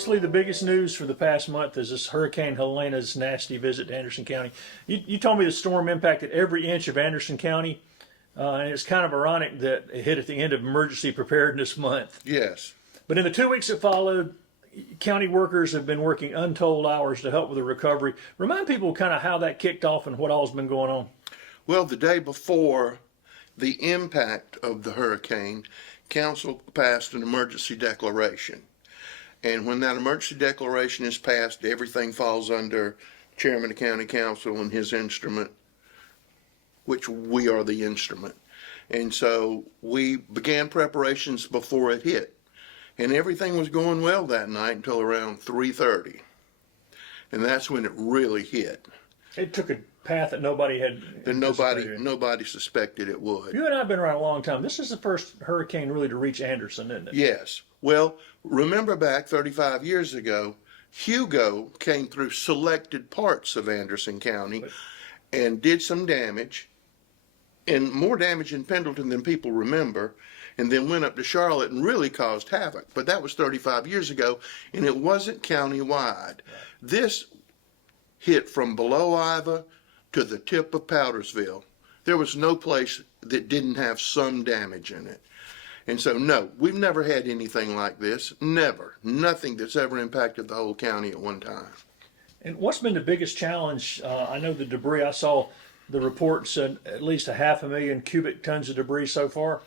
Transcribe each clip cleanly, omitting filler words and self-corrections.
Obviously, the biggest news for the past month is this Hurricane Helene's nasty visit to Anderson County. You told me the storm impacted every inch of Anderson County, and it's kind of ironic that it hit at the end of Emergency Preparedness Month. Yes. But in the 2 weeks that followed, county workers have been working untold hours to help with the recovery. Remind people kind of how that kicked off and what all's been going on. Well, the day before the impact of the hurricane, council passed an emergency declaration. And when that emergency declaration is passed, everything falls under chairman of county council and his instrument, which we are the instrument. And so we began preparations before it hit. And everything was going well that night until around 3:30. And that's when it really hit. It took a path that nobody had And anticipated. nobody suspected it would. You and I have been around a long time. This is the first hurricane really to reach Anderson, isn't it? Yes. Well, remember back 35 years ago, Hugo came through selected parts of Anderson County and did some damage, and more damage in Pendleton than people remember, and then went up to Charlotte and really caused havoc. But that was 35 years ago, and it wasn't county-wide. This hit from below Iva to the tip of Powdersville. There was no place that didn't have some damage in it. And so, no, we've never had anything like this. Never. Nothing that's ever impacted the whole county at one time. And what's been the biggest challenge? I know the debris. I saw the report said at least 500,000 cubic tons of debris so far.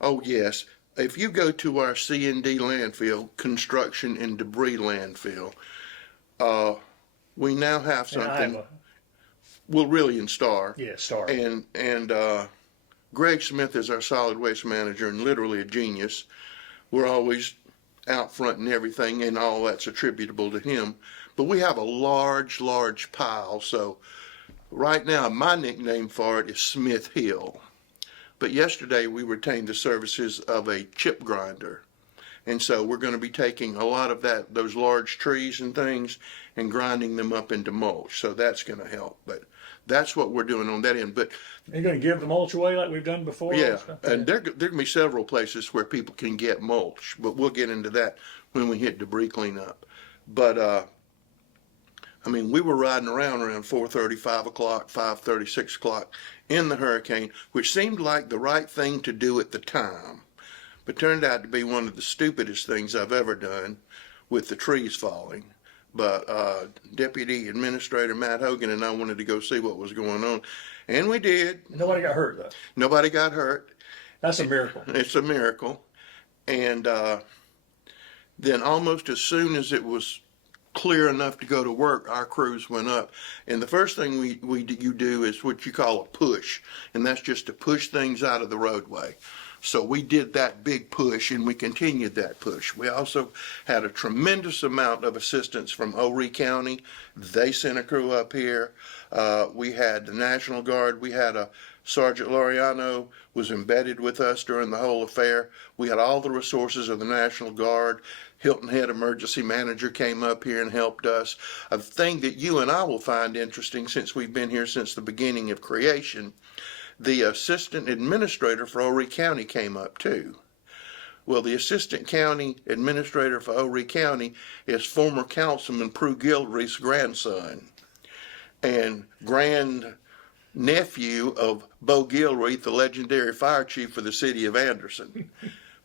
Oh, yes. If you go to our C&D landfill, construction and debris landfill, we now have something. Well, really in Star. Yeah, Star. And Greg Smith is our solid waste manager and literally a genius. We're always out front and everything, and all that's attributable to him. But we have a large, large pile. So right now, my nickname for it is Smith Hill. But yesterday, we retained the services of a chip grinder. And so we're going to be taking a lot of those large trees and things and grinding them up into mulch. So that's going to help. But that's what we're doing on that end. But you're going to give the mulch away like we've done before? yeah, and there going to be several places where people can get mulch, but we'll get into that when we hit debris cleanup. But I mean, we were riding around 4:30, 5 o'clock, 5:30, 6 o'clock in the hurricane, which seemed like the right thing to do at the time, but turned out to be one of the stupidest things I've ever done with the trees falling. But Deputy Administrator Matt Hogan and I wanted to go see what was going on, and we did. Nobody got hurt, though. Nobody got hurt. That's a miracle. It's a miracle. And then almost as soon as it was clear enough to go to work, our crews went up. And the first thing you do is what you call a push, and that's just to push things out of the roadway. So we did that big push, and we continued that push. We also had a tremendous amount of assistance from Horry County. They sent a crew up here. We had the National Guard. We had Sergeant Laureano was embedded with us during the whole affair. We had all the resources of the National Guard. Hilton Head Emergency Manager came up here and helped us. A thing that you and I will find interesting, since we've been here since the beginning of creation, the assistant administrator for Horry County came up too. Well, the assistant county administrator for Horry County is former councilman Prue Gilreath's grandson and grand nephew of Bo Gilreath, the legendary fire chief for the city of Anderson.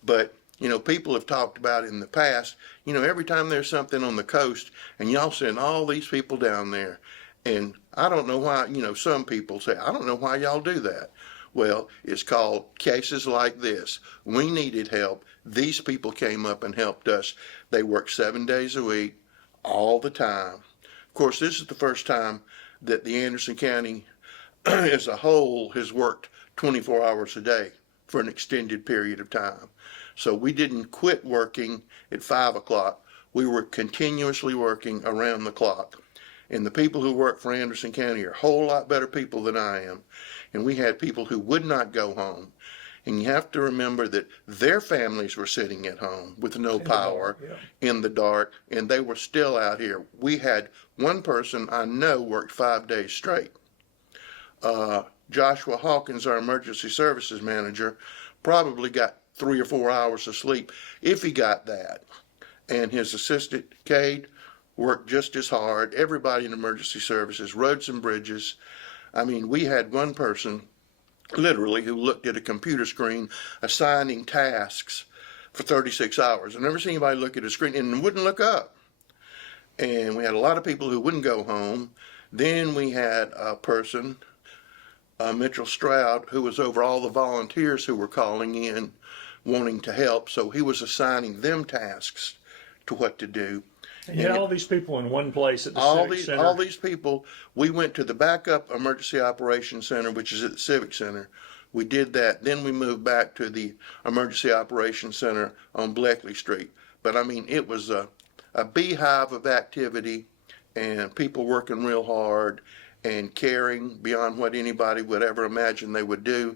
But you know, people have talked about in the past, you know, every time there's something on the coast and y'all send all these people down there. And I don't know why, you know, some people say, I don't know why y'all do that. Well, it's called cases like this. We needed help. These people came up and helped us. They worked 7 days a week, all the time. Of course, this is the first time that the Anderson County as a whole has worked 24 hours a day for an extended period of time. So we didn't quit working at 5 o'clock. We were continuously working around the clock. And the people who work for Anderson County are a whole lot better people than I am. And we had people who would not go home. And you have to remember that their families were sitting at home with no power, in the dark, and they were still out here. We had one person I know worked 5 days straight. Joshua Hawkins, our emergency services manager, probably got 3 or 4 hours of sleep, if he got that. and his assistant, Cade, worked just as hard. Everybody in emergency services, roads and bridges. I mean, we had one person literally who looked at a computer screen assigning tasks for 36 hours. I've never seen anybody look at a screen and wouldn't look up. And we had a lot of people who wouldn't go home. Then we had a person, Mitchell Stroud, who was over all the volunteers who were calling in wanting to help. So he was assigning them tasks to what to do. And you had all these people in one place at the All Civic these, Center. all these people, we went to the backup emergency operations center, which is at the Civic Center. We did that. Then we moved back to the emergency operations center on Bleckley Street. But I mean, it was a beehive of activity and people working real hard and caring beyond what anybody would ever imagine they would do.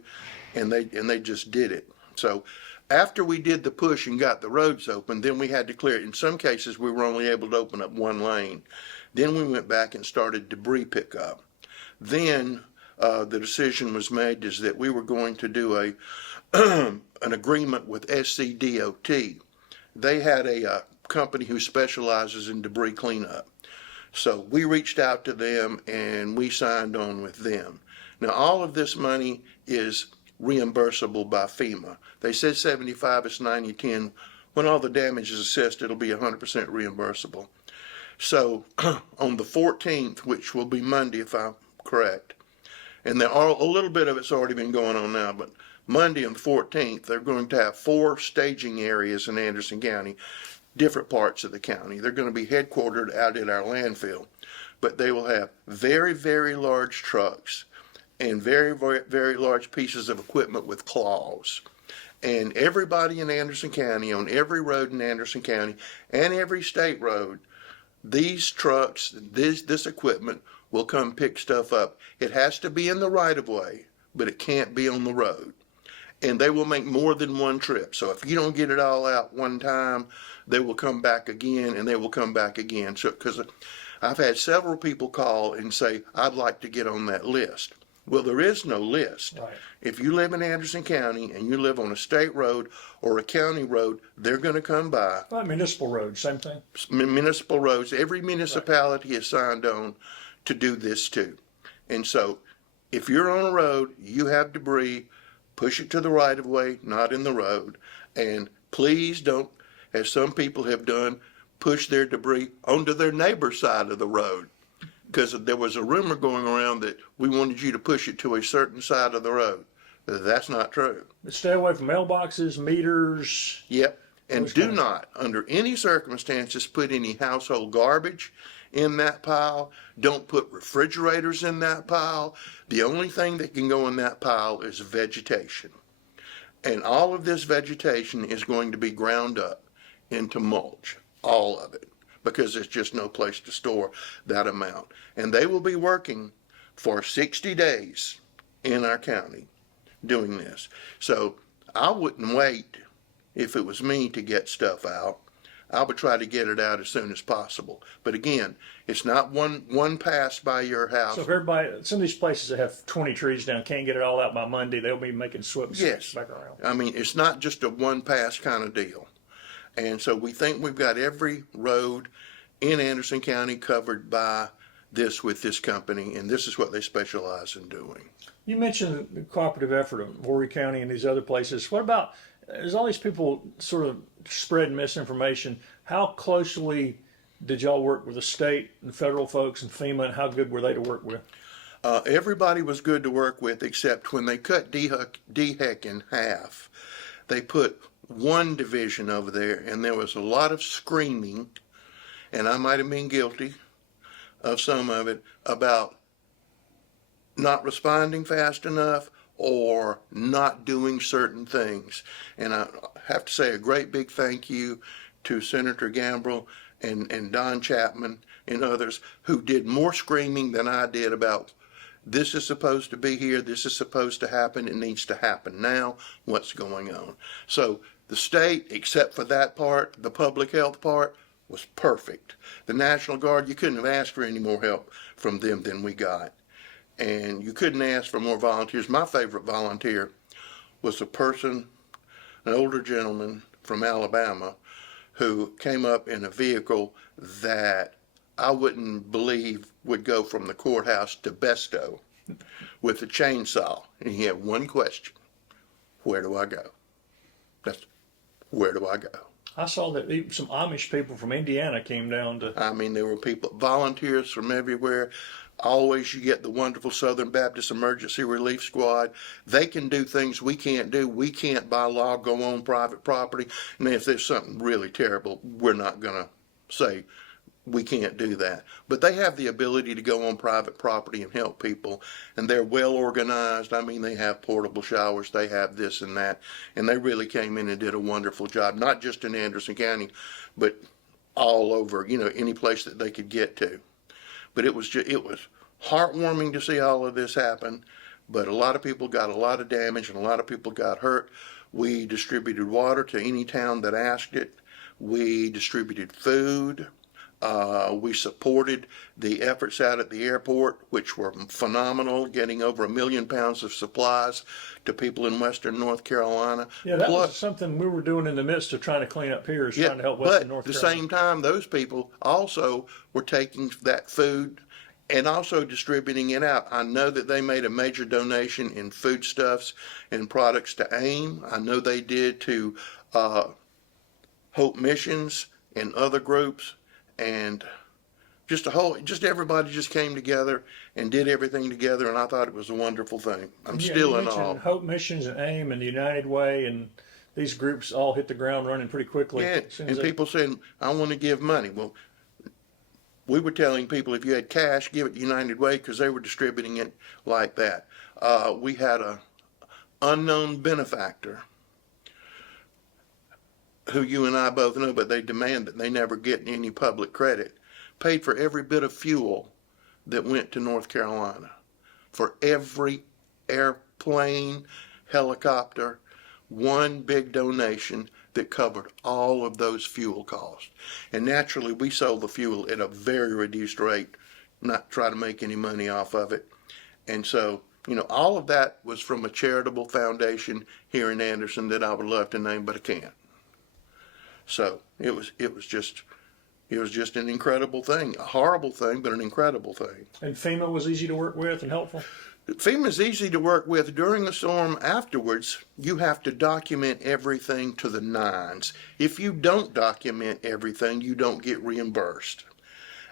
And they just did it. So after we did the push and got the roads open, then we had to clear it. In some cases, we were only able to open up one lane. Then we went back and started debris pickup. Then the decision was made is that we were going to do an agreement with SCDOT. They had a company who specializes in debris cleanup. So we reached out to them and we signed on with them. Now all of this money is reimbursable by FEMA. They said 75, it's 90-10. When all the damage is assessed, it'll be 100% reimbursable. So on the 14th, which will be Monday if I'm correct, and there are a little bit of it's already been going on now, but Monday on the 14th, they're going to have 4 staging areas in Anderson County, different parts of the county. They're going to be headquartered out at our landfill, but they will have very, very large trucks and very, very, very large pieces of equipment with claws. And everybody in Anderson County, on every road in Anderson County and every state road, these trucks, this equipment will come pick stuff up. It has to be in the right of way, but it can't be on the road. And they will make more than one trip. So if you don't get it all out one time, they will come back again and they will come back again. So, because I've had several people call and say, I'd like to get on that list. Well, there is no list. Right. If you live in Anderson County and you live on a state road or a county road, they're going to come by. Well, municipal road, same thing. Municipal roads, every municipality is signed on to do this too. And so if you're on a road, you have debris, push it to the right of way, not in the road. And please don't, as some people have done, push their debris onto their neighbor's side of the road. Because there was a rumor going around that we wanted you to push it to a certain side of the road. That's not true. But stay away from mailboxes, meters. Yep. And Those do kind of- not, under any circumstances, put any household garbage in that pile. Don't put refrigerators in that pile. The only thing that can go in that pile is vegetation. And all of this vegetation is going to be ground up into mulch, all of it, because there's just no place to store that amount. And they will be working for 60 days in our county doing this. So I wouldn't wait if it was me to get stuff out. I would try to get it out as soon as possible. But again, it's not one pass by your house. So if everybody, some of these places that have 20 trees down can't get it all out by Monday, they'll be making swips Yes. back around. I mean, it's not just a one pass kind of deal. And so we think we've got every road in Anderson County covered by this with this company, and this is what they specialize in doing. You mentioned the cooperative effort of Horry County and these other places. What about, as all these people sort of spread misinformation, how closely did y'all work with the state and federal folks and FEMA, and how good were they to work with? Everybody was good to work with, except when they cut DHEC in half. They put one division over there, and there was a lot of screaming, and I might have been guilty of some of it, about not responding fast enough or not doing certain things. And I have to say a great big thank you to Senator Gambrell and Don Chapman and others who did more screaming than I did about this is supposed to be here, this is supposed to happen, it needs to happen now, what's going on. So the state, except for that part, the public health part, was perfect. The National Guard, you couldn't have asked for any more help from them than we got. And you couldn't ask for more volunteers. My favorite volunteer was a person, an older gentleman from Alabama, who came up in a vehicle that I wouldn't believe would go from the courthouse to Besto with a chainsaw. And he had one question: where do I go? That's where do I go? I saw that even some Amish people from Indiana came down to. I mean, there were people, volunteers from everywhere. Always you get the wonderful Southern Baptist Emergency Relief Squad. They can do things we can't do. We can't by law go on private property. And if there's something really terrible, we're not going to say we can't do that. But they have the ability to go on private property and help people. And they're well organized. I mean, they have portable showers. They have this and that. And they really came in and did a wonderful job, not just in Anderson County, but all over, any place that they could get to. But it was heartwarming to see all of this happen. But a lot of people got a lot of damage and a lot of people got hurt. We distributed water to any town that asked it. We distributed food. We supported the efforts out at the airport, which were phenomenal, getting over 1 million pounds of supplies to people in western North Carolina. Yeah, that was something we were doing in the midst of trying to clean up here, is trying to help western North Carolina. But at the same time, those people also were taking that food and also distributing it out. I know that they made a major donation in foodstuffs and products to AIM. I know they did to Hope Missions and other groups. And just everybody just came together and did everything together, and I thought it was a wonderful thing. I'm still in awe. Hope Missions and AIM and the United Way and these groups all hit the ground running pretty quickly. Yeah, and people saying, I want to give money. Well, we were telling people if you had cash, give it to United Way, because they were distributing it like that. We had a unknown benefactor who you and I both know, but they demand that they never get any public credit, paid for every bit of fuel that went to North Carolina, for every airplane, helicopter, one big donation that covered all of those fuel costs. And naturally, we sold the fuel at a very reduced rate, not try to make any money off of it. And so, all of that was from a charitable foundation here in Anderson that I would love to name, but I can't. So it was just an incredible thing, a horrible thing, but an incredible thing. And FEMA was easy to work with and helpful? FEMA's easy to work with. During the storm afterwards, you have to document everything to the nines. If you don't document everything, you don't get reimbursed.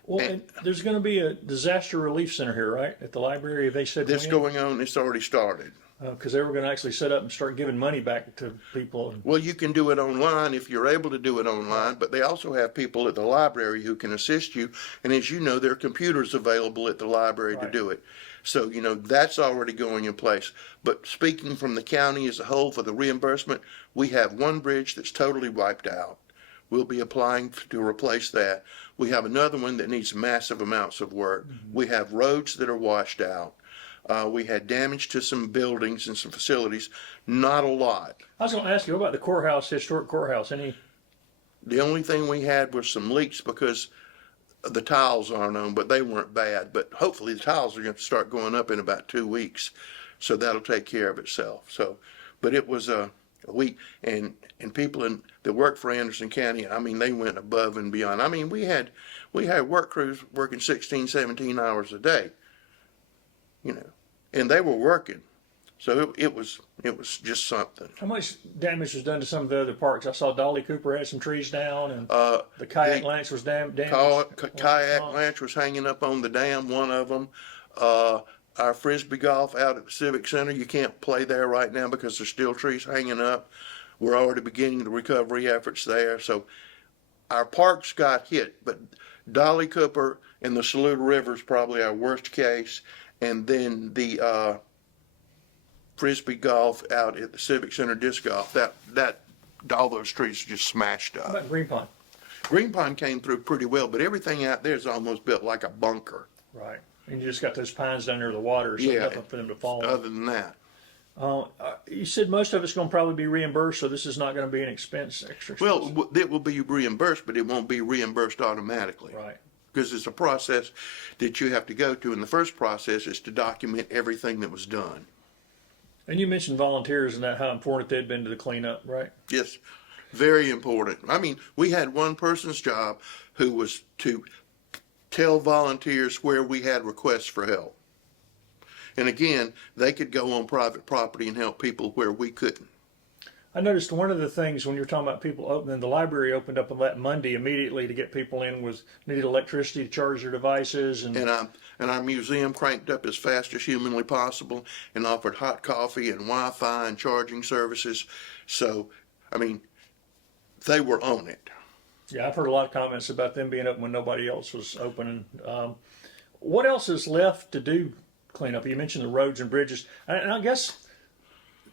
Well, and there's going to be a disaster relief center here, right, at the library? They said this going on. It's already started. Because they were going to actually set up and start giving money back to people. Well, you can do it online if you're able to do it online, but they also have people at the library who can assist you. And as you know, there are computers available at the library to do it. So, that's already going in place. But speaking from the county as a whole for the reimbursement, we have one bridge that's totally wiped out. We'll be applying to replace that. We have another one that needs massive amounts of work. Mm-hmm. We have roads that are washed out. We had damage to some buildings and some facilities, not a lot. I was going to ask you, what about the courthouse, historic courthouse? The only thing we had was some leaks because the tiles aren't on, but they weren't bad. But hopefully the tiles are going to start going up in about 2 weeks, so that'll take care of itself. So, but it was a week, and people that work for Anderson County, I mean, they went above and beyond. I mean, we had work crews working 16, 17 hours a day, and they were working. So it was just something. How much damage was done to some of the other parks? I saw Dolly Cooper had some trees down, and the kayak launch was damaged. Kayak launch was hanging up on the dam, one of them. Our frisbee golf out at the Civic Center, you can't play there right now because there's still trees hanging up. We're already beginning the recovery efforts there. So our parks got hit, but Dolly Cooper and the Saluda River is probably our worst case. And then the frisbee golf out at the Civic Center disc golf, that all those trees just smashed up. How about Green Pond? Green Pond came through pretty well, but everything out there is almost built like a bunker. Right. And you just got those pines down there, the water, so nothing for them to fall on. Other than that. You said most of it's going to probably be reimbursed, so this is not going to be an extra expense. Well, it will be reimbursed, but it won't be reimbursed automatically. Right. Because it's a process that you have to go to, and the first process is to document everything that was done. And you mentioned volunteers and how important they'd been to the cleanup, right? Yes, Very important. I mean, we had one person's job who was to tell volunteers where we had requests for help. And again, they could go on private property and help people where we couldn't. I noticed one of the things when you're talking about people opening, the library opened up on that Monday immediately to get people in was needed electricity to charge their devices And our museum cranked up as fast as humanly possible and offered hot coffee and Wi-Fi and charging services. So, I mean, they were on it. yeah, I've heard a lot of comments about them being open when nobody else was open. What else is left to do cleanup? You mentioned the roads and bridges, and I guess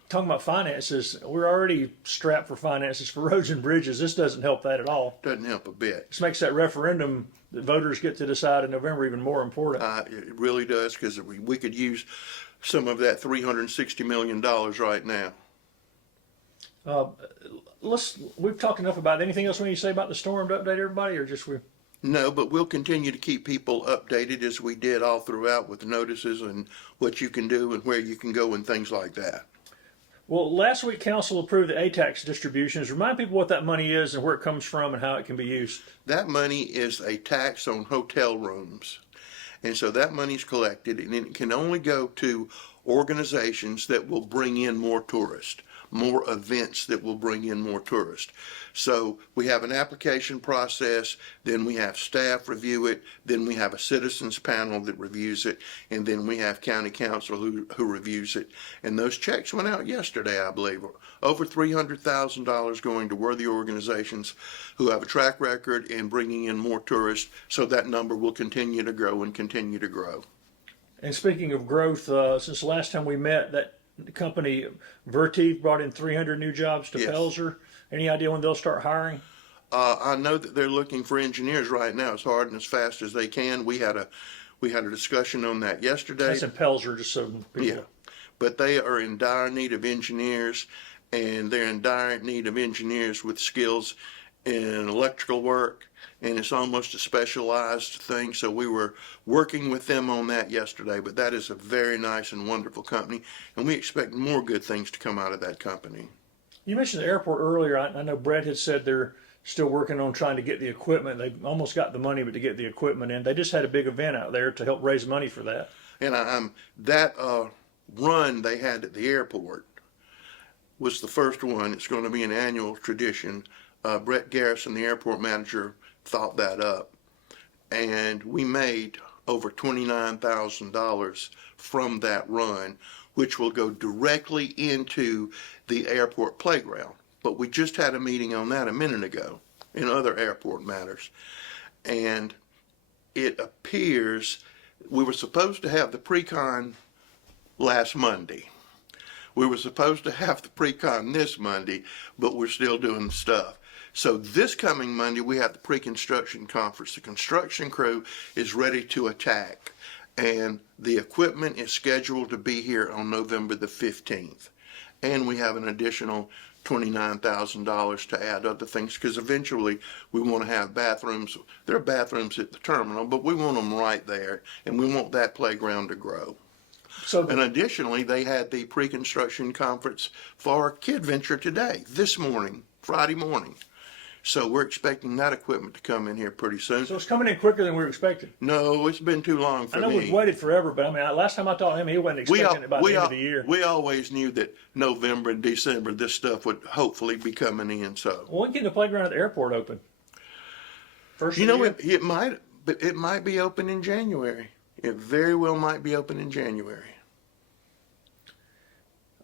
talking about finances, we're already strapped for finances for roads and bridges. This doesn't help that at all. Doesn't help a bit. This makes that referendum that voters get to decide in November even more important. It really does, because we could use some of that $360 million right now. We've talked enough about it. Anything else we need to say about the storm to update everybody, or just we? No, but we'll continue to keep people updated as we did all throughout with notices and what you can do and where you can go and things like that. Well, last week council approved the A-tax distributions. Remind people what that money is and where it comes from and how it can be used. That money is a tax on hotel rooms. And so that money's collected, and it can only go to organizations that will bring in more tourists, more events that will bring in more tourists. So we have an application process, then we have staff review it, then we have a citizens panel that reviews it, and then we have county council who reviews it. And those checks went out yesterday, I believe, over $300,000 going to worthy organizations who have a track record in bringing in more tourists, so that number will continue to grow and continue to grow. And speaking of growth, since the last time we met, that company Vertiv brought in 300 new jobs to Yes. Pelzer. Any idea when they'll start hiring? I know that they're looking for engineers right now as hard and as fast as they can. We had a discussion on that yesterday. That's in Pelzer, just so people. Yeah, but they are in dire need of engineers, and they're in dire need of engineers with skills in electrical work, and it's almost a specialized thing. So we were working with them on that yesterday, but that is a very nice and wonderful company, and we expect more good things to come out of that company. You mentioned the airport earlier. I know Brett had said they're still working on trying to get the equipment. They've almost got the money, but to get the equipment in, they just had a big event out there to help raise money for that. And that run they had at the airport was the first one. It's going to be an annual tradition. Brett Garrison, the airport manager, thought that up, and we made over $29,000 from that run, which will go directly into the airport playground. But we just had a meeting on that a minute ago in other airport matters, and it appears we were supposed to have the pre-con last Monday. We were supposed to have the pre-con this Monday, but we're still doing stuff. So this coming Monday, we have the pre-construction conference. The construction crew is ready to attack, and the equipment is scheduled to be here on November the 15th. And we have an additional $29,000 to add other things, because eventually we want to have bathrooms. There are bathrooms at the terminal, but we want them right there, and we want that playground to grow. So, And additionally, they had the pre-construction conference for Kid Venture today, this morning, Friday morning. So we're expecting that equipment to come in here pretty soon. so it's coming in quicker than we were expecting. No, it's been too long for I know me. we've waited forever, but I mean, last time I talked to him, he wasn't expecting it by the end of the year. We always knew that November and December this stuff would hopefully be coming in. So Well, we can get the playground at the airport open. First you of the know year. it might be open in January. It very well might be open in January.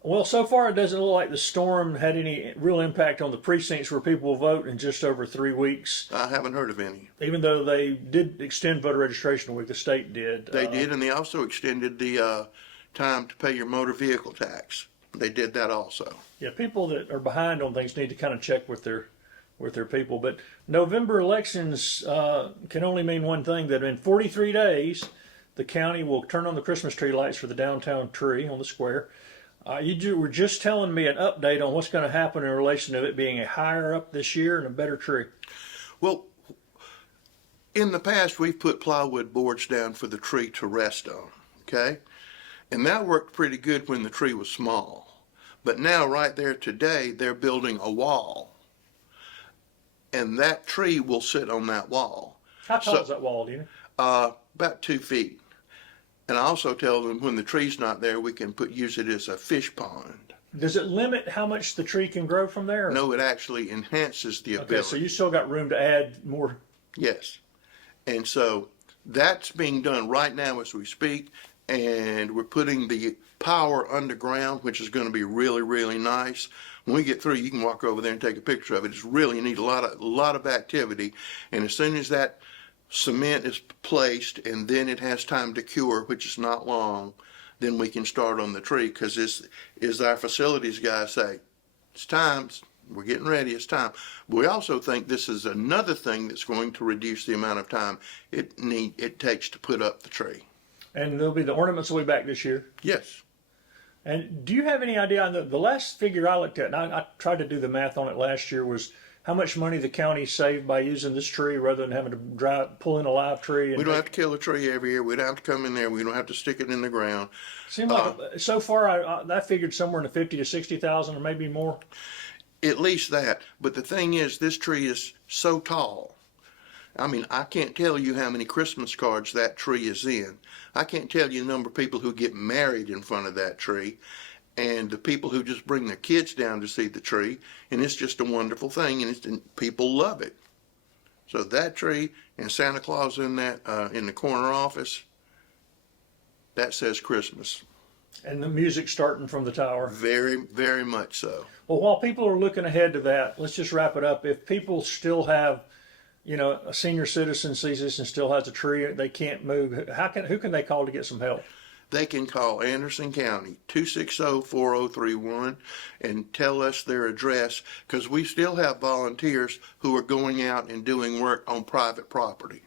Well, so far it doesn't look like the storm had any real impact on the precincts where people will vote in just over 3 weeks. I haven't heard of any. Even though they did extend voter registration a week, the state did. They did, and they also extended the time to pay your motor vehicle tax. They did that also. Yeah, people that are behind on things need to kind of check with their people. But November elections can only mean one thing: that in 43 days, the county will turn on the Christmas tree lights for the downtown tree on the square. You were just telling me an update on what's going to happen in relation to it being a higher up this year and a better tree. Well, in the past, we've put plywood boards down for the tree to rest on, okay? And that worked pretty good when the tree was small. But now, right there today, they're building a wall and that tree will sit on that wall. How tall So- is that wall, do you know? About 2 feet. And I also tell them when the tree's not there, we can use it as a fish pond. Does it limit how much the tree can grow from there? No, it actually enhances the ability. Okay, so you still got room to add more. Yes. And so that's being done right now as we speak. And we're putting the power underground, which is going to be really, really nice. When we get through, you can walk over there and take a picture of it. It's really neat, a lot of activity. And as soon as that cement is placed and then it has time to cure, which is not long, then we can start on the tree, because this is our facilities guys say, it's time, we're getting ready, it's time. But we also think this is another thing that's going to reduce the amount of time it takes to put up the tree. And there'll be the ornaments will be back this year. Yes. And do you have any idea on the last figure I looked at, and I tried to do the math on it last year, was how much money the county saved by using this tree rather than having to pull in a live tree? And We don't have to kill a tree every year. We don't have to come in there. We don't have to stick it in the ground. Seems like so far I figured somewhere in the 50 to 60,000 or maybe more. At least that. But the thing is, this tree is so tall. I mean, I can't tell you how many Christmas cards that tree is in. I can't tell you the number of people who get married in front of that tree, and the people who just bring their kids down to see the tree. And it's just a wonderful thing, and people love it. So that tree and Santa Claus in the corner office, that says Christmas. And the music starting from the tower. Very, very much so. Well, while people are looking ahead to that, let's just wrap it up. If people still have, a senior citizen sees this and still has a tree, they can't move, who can they call to get some help? They can call Anderson County, 260-4031, and tell us their address, because we still have volunteers who are going out and doing work on private property.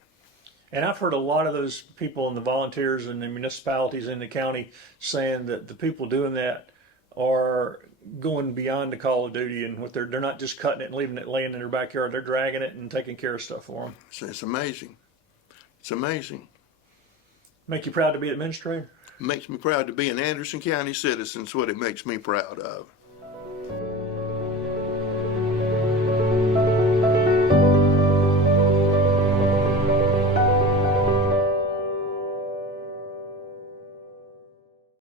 And I've heard a lot of those people and the volunteers and the municipalities in the county saying that the people doing that are going beyond the call of duty, and what they're not just cutting it and leaving it laying in their backyard. They're dragging it and taking care of stuff for them. It's amazing. It's amazing. Make you proud to be administrator? Makes me proud to be an Anderson County citizen. Is what it makes me proud of.